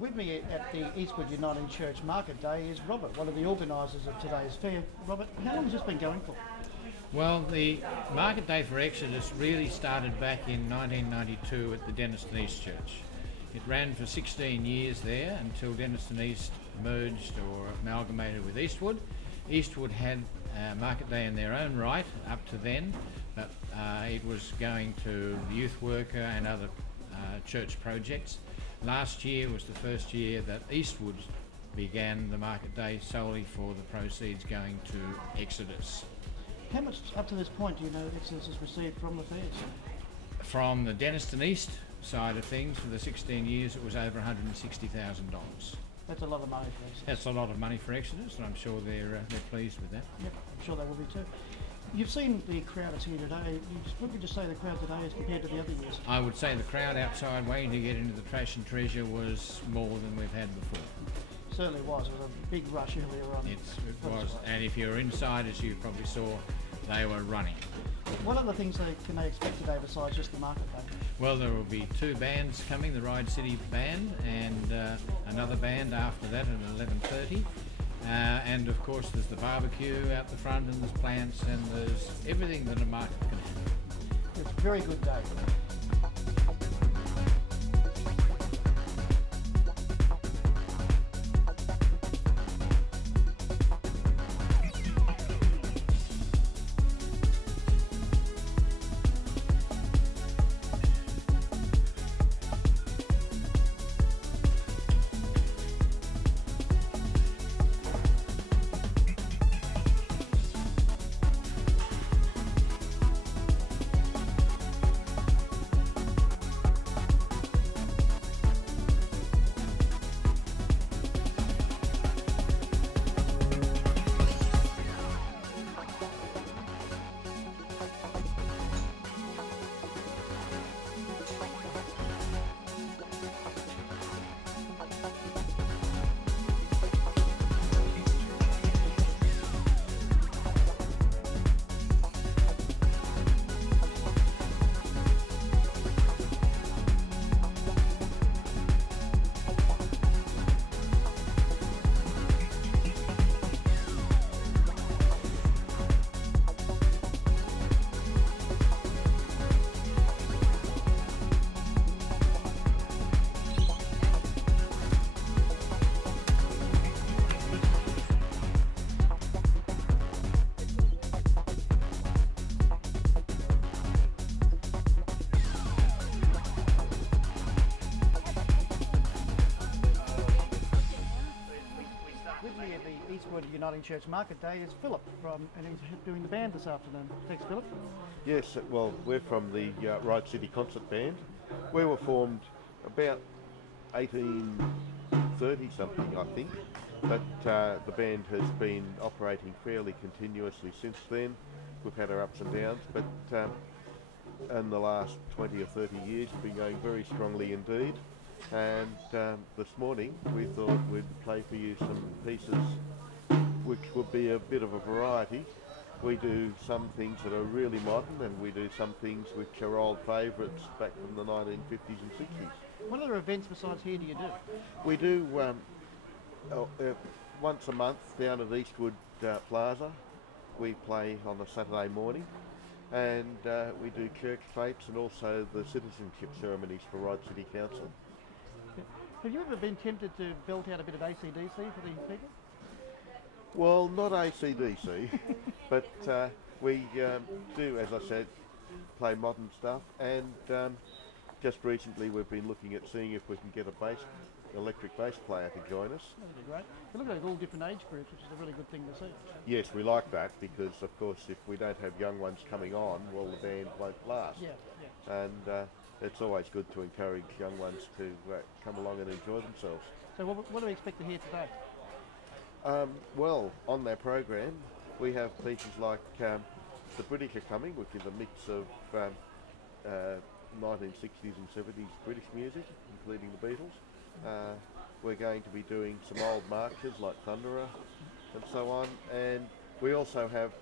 With me at the Eastwood Uniting Church Market Day is Robert, one of the organisers of today's fair. Robert, how long has this been going for? Well, the Market Day for Exodus really started back in 1992 at the Denniston East Church. It ran for 16 years there until Denniston East merged or amalgamated with Eastwood. Eastwood had Market Day in their own right up to then, but it was going to the youth worker and other church projects. Last year was the first year that Eastwood began the Market Day solely for the proceeds going to Exodus. How much up to this point do you know Exodus has received from the fairs? From the Denniston East side of things, for the 16 years it was over $160,000. That's a lot of money for Exodus. That's a lot of money for Exodus, and I'm sure they're pleased with that. Yep, I'm sure they will be too. You've seen the crowd that's here today. What would you just say the crowd today as compared to the other years? I would say the crowd outside waiting to get into the Trash and Treasure was more than we've had before. Certainly was. It was a big rush earlier on. It was, and if you were inside, as you probably saw, they were running. What other things can they expect today besides just the Market Day? Well, there will be two bands coming, the Ride City Band and another band after that at 11:30. And of course there's the barbecue out the front, and there's plants, and there's everything that a market can have. It's a very good day. Eastwood Uniting Church Market Day is Philip and he's doing the band this afternoon. Thanks, Philip. Yes, well, we're from the Ride City Concert Band. We were formed about 1830 something, I think, but the band has been operating fairly continuously since then. We've had our ups and downs, but in the last 20 or 30 years we've been going very strongly indeed. And this morning we thought we'd play for you some pieces which would be a bit of a variety. We do some things that are really modern, and we do some things which are old favourites back from the 1950s and 60s. What other events besides here do you do? We do once a month down at Eastwood Plaza. We play on a Saturday morning, and we do church fetes and also the citizenship ceremonies for Ride City Council. Have you ever been tempted to belt out a bit of AC/DC for the people? Well, not AC/DC, but we do, as I said, play modern stuff, and just recently we've been looking at seeing if we can get a electric bass player to join us. That'd be great. They look like all different age groups, which is a really good thing to see. Yes, we like that because, of course, if we don't have young ones coming on, well, the band won't last. Yeah. And it's always good to encourage young ones to come along and enjoy themselves. So what do we expect to hear today? Well, on their program, we have pieces like The British Are Coming, which is a mix of 1960s and 70s British music, including the Beatles. We're going to be doing some old marches like Thunderer and so on, and we also have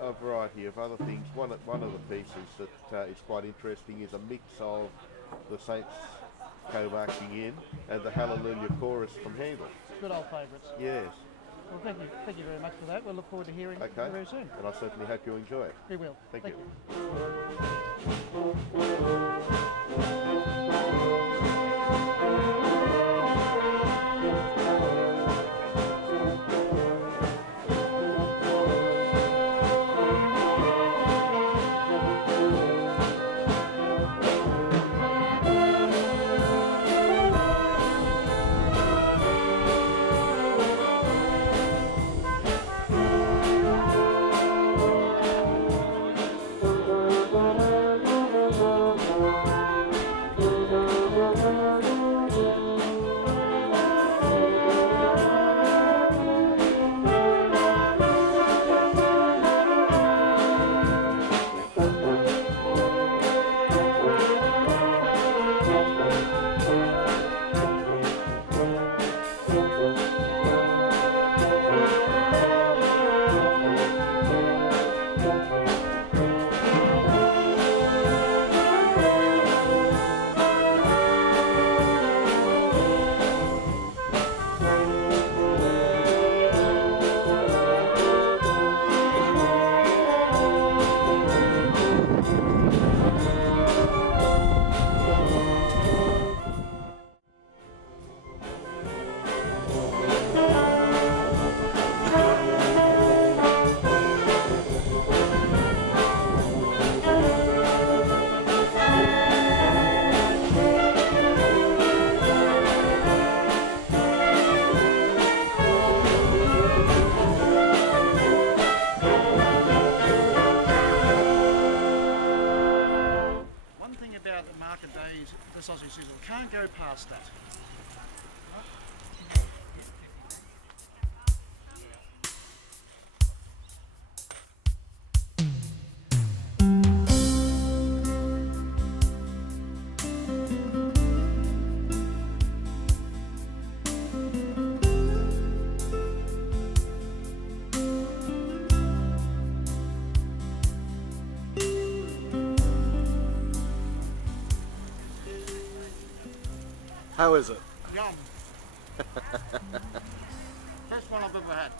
a variety of other things. One of the pieces that is quite interesting is a mix of the Saints co-marching in, and the Hallelujah Chorus from Handel. Good old favourites. Yes. Well, thank you very much for that. We'll look forward to hearing it Okay. very soon. And I certainly hope you enjoy it. We will. Thank you. The sausage sizzle. Can't go past that. How is it? Yum. Best one I've ever had.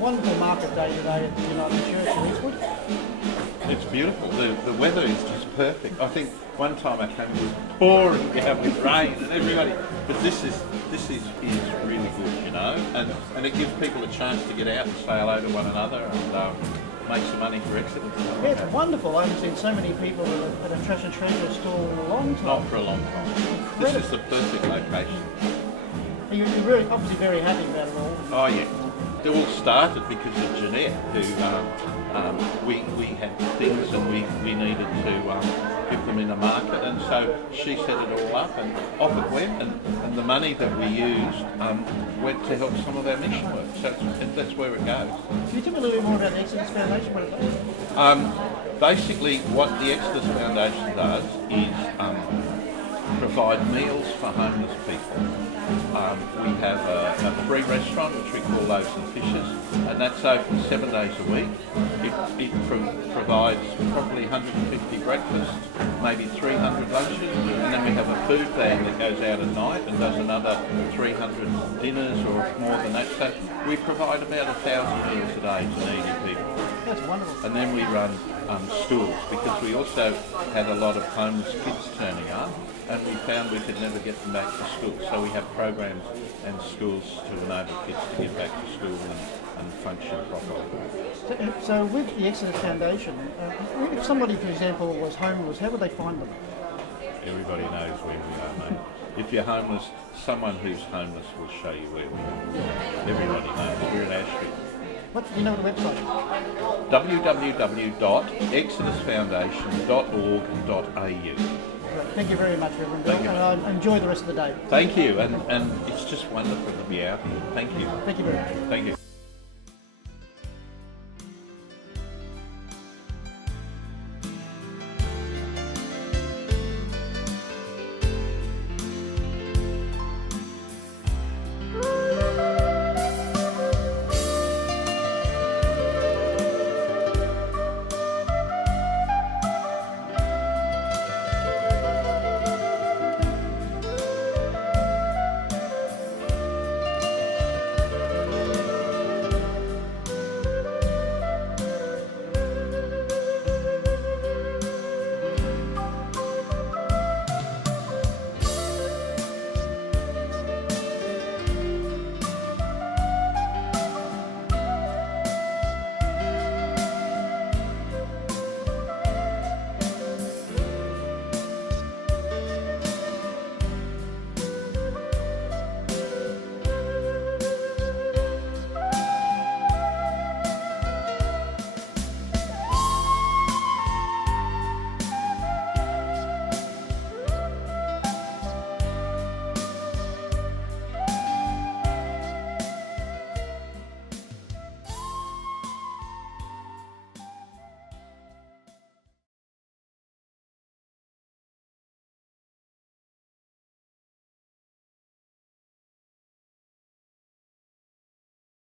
Wonderful market day today at the Uniting Church in Eastwood. It's beautiful. The weather is just perfect. I think one time I came, it was pouring down with rain and everybody. But this is really good, you know, and it gives people a chance to get out and say hello to one another and make some money for Exeter. Yeah, it's wonderful. I haven't seen so many people at a trash and treasure store in a long time. Not for a long time. This is the perfect location. You're really, obviously very happy about it all. Oh yeah. It all started because of Jeanette, who we had things and we needed to give them in a market, and so she set it all up, and off it went, and the money that we used went to help some of our mission work. So that's where it goes. Can you tell me a little bit more about the Exodus Foundation? What it does? Basically, what the Exodus Foundation does is provide meals for homeless people. We have a free restaurant which we call Loaves and Fishes, and that's open 7 days a week. It provides probably 150 breakfasts, maybe 300 lunches, and then we have a food van that goes out at night and does another 300 dinners or more than that. So we provide about 1,000 meals a day to needy people. That's wonderful. And then we run schools, because we also had a lot of homeless kids turning up, and we found we could never get them back to school. So we have programs and schools to enable kids to get back to school and function properly. So with the Exodus Foundation, if somebody, for example, was homeless, how would they find them? Everybody knows where we are, mate. If you're homeless, someone who's homeless will show you where we are. Everybody knows. We're in Ashfield. What do you know the website? www.exodusfoundation.org.au. Thank you very much, Reverend Bill, Thank you. and enjoy the rest of the day. Thank you, and it's just wonderful to be out here. Thank you. Thank you very much. Thank you.